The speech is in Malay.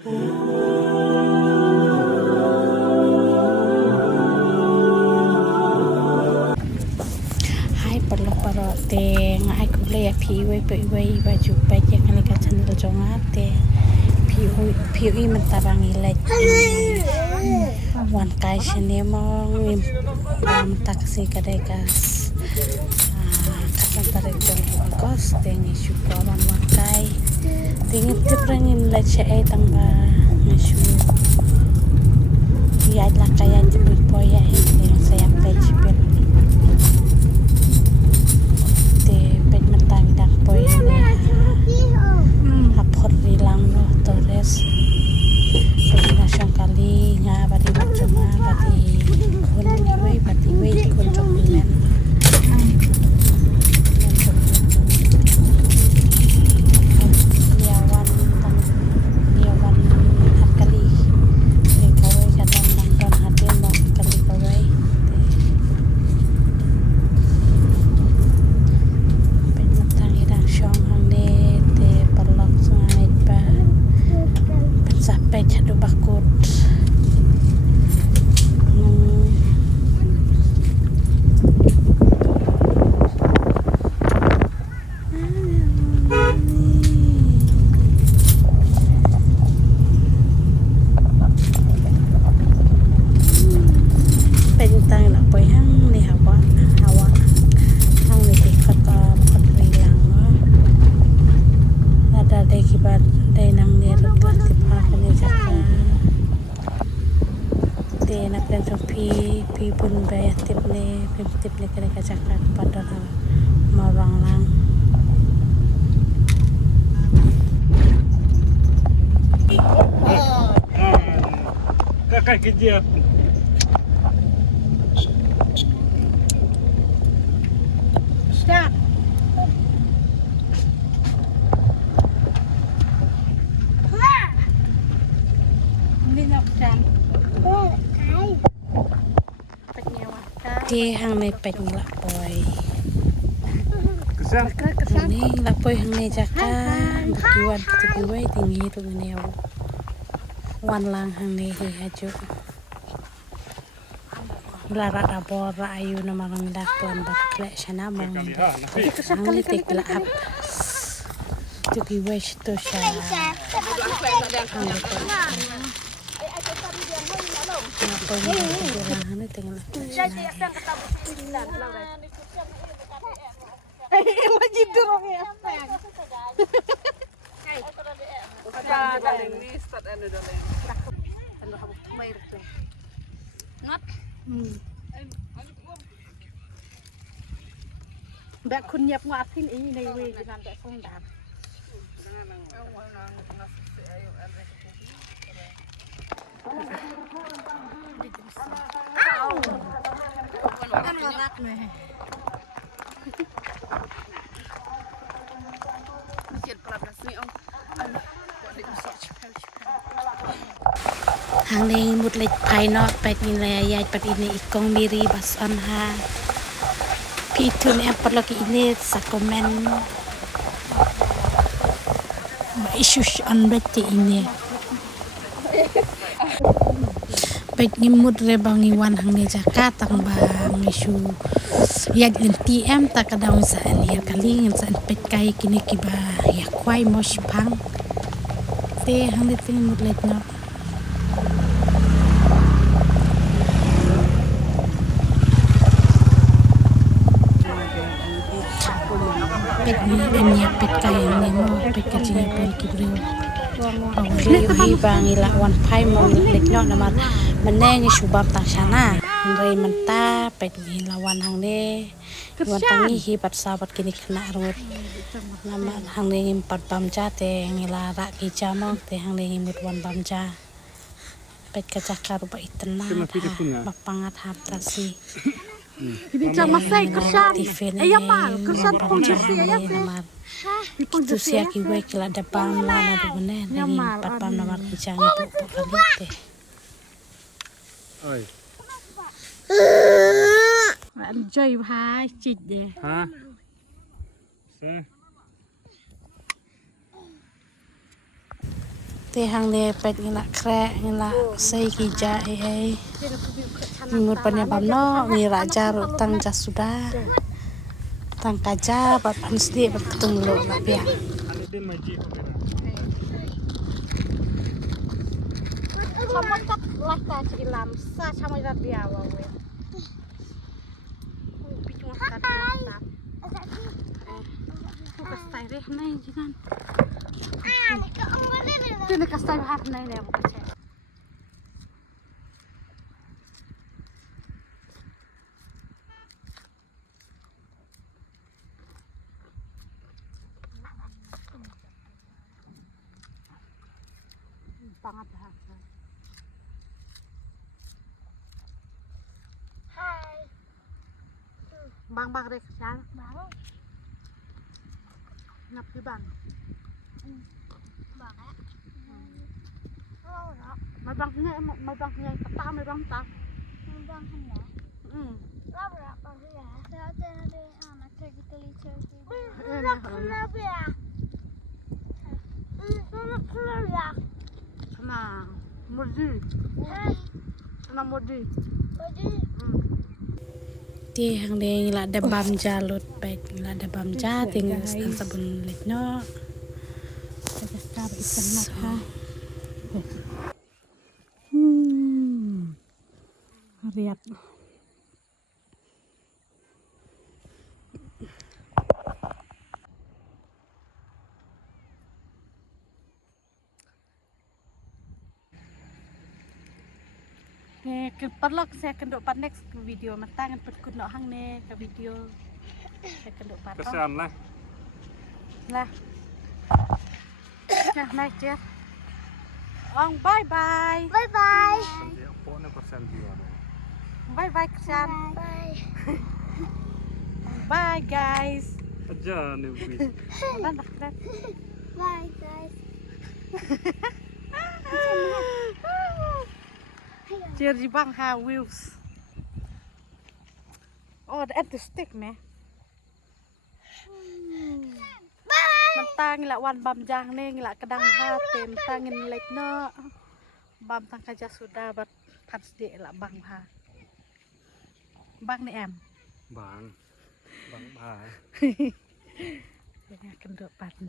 hai perlu ngai kuble ya pi baju baik yang kali kacan jongat piu mentarang ilek wan kai sini mong taksi kadai kas kapan tarik jong agos tengi syukur wan kai tengi tiprangin leche tangba ngesu ya lah kayak jebut poya ini saya page pet mentang dak poy ni hapor rilang no Torres nasyong kali nga bati macama bati kun comilen liawan hat kali kawai kadang nang hatin mo kali kawai sampai jatuh bakut pentang nak boy hang ni hawa hang ni tikat bakut rilang ada dai kibat dai nang ni rutlah tipha kani jaka te nak dan pi pun bayar tip ni kani ka jaka pada marang lang Какая где? Stop. Di hang ni pek ngelak boy. Ni ngelak boy hang ni jaka berkiwan tinggi tu ni wan lang hang ni haju. Lara rabor ayu nama orang dak tuan berkelak sana mong. Hang ni tekla ap. Tu kiwai tu sya. Apa ini orang ni tengok. Lagi dorong ya. Ada ini start anu dole. Anu habuk mair tu. Ngot. Mbak kun nyiap ngatin iniในเวทีงานแต่ส่งดาบkan warak nih. Hang ni mut lek pai no pet ni le yai pet ini ikong miri bas on ha pi tu ni apa lagi ini sakomen ba isu on beti ini pet ni mut re bang iwan hang ni jakat tang bang isu ya lenti em ta kadang sa ni kali ngin sa pet kai kini kiba ya kwai mo shipang te hang ni ting mut lek no pet ni enya pet kaya ni mo pet kacing pun kibriu awali bang ila wan pai mo lek no nama meneng subab tang sana rei menta pet ni lawan hang ni wan tangi hi pat sabat kini kena rut nama hang ni empat bamja te ngila ra ki jamok te hang ni mut wan bamja pet kacakar rupa itena bapangat haptasi Ini cuma saya kesan. Ya mal, kesan polisi ya sih. Itu siya kiwe kila dapam na na dune naging patpam na markicang ito po kalite. Oi. Enjoy hai chích deh. Hah? Se. Te hang le pet ngila kre ngila sei kija ngur panya bamno ngira jaru tang jasuda tang kaja bat pansdi bat ketung lo lapia Ano din may jeep pera. sama tak laka cilam sa sama rabia wawe pitung kata kastai reh nai jikan tene kastai har nai ne bu kace banget hak hai bang rek san bang ngap di bang bang mai bang nya ta mai bang ta bang hanya Labra pagya sa tene ana technically church Labra ya Nah, mudi. Nah, mudi. Ti hang de ngila da bam jalut baik ngila da bam ja tinggal sang sabun lekno. Sekar ikan nak ha. Riat. Perlu saya kenduk par next video matangan perkut nok hang ne ke video saya kenduk par Kasihan lah. lah nah naik dia ong bye bye Hindi po na kasihan dia. bye Christian bye guys Aja ni bis. Mana keren Bye guys. cheer di bang ha wheels oh the stick me mentang ngila wan bam jang ne ngila kedang ha tem tangin lek no bam tang kaja sudah bat pas de la bang ha bang ni em Bang. Bang bye. ya kenduk pan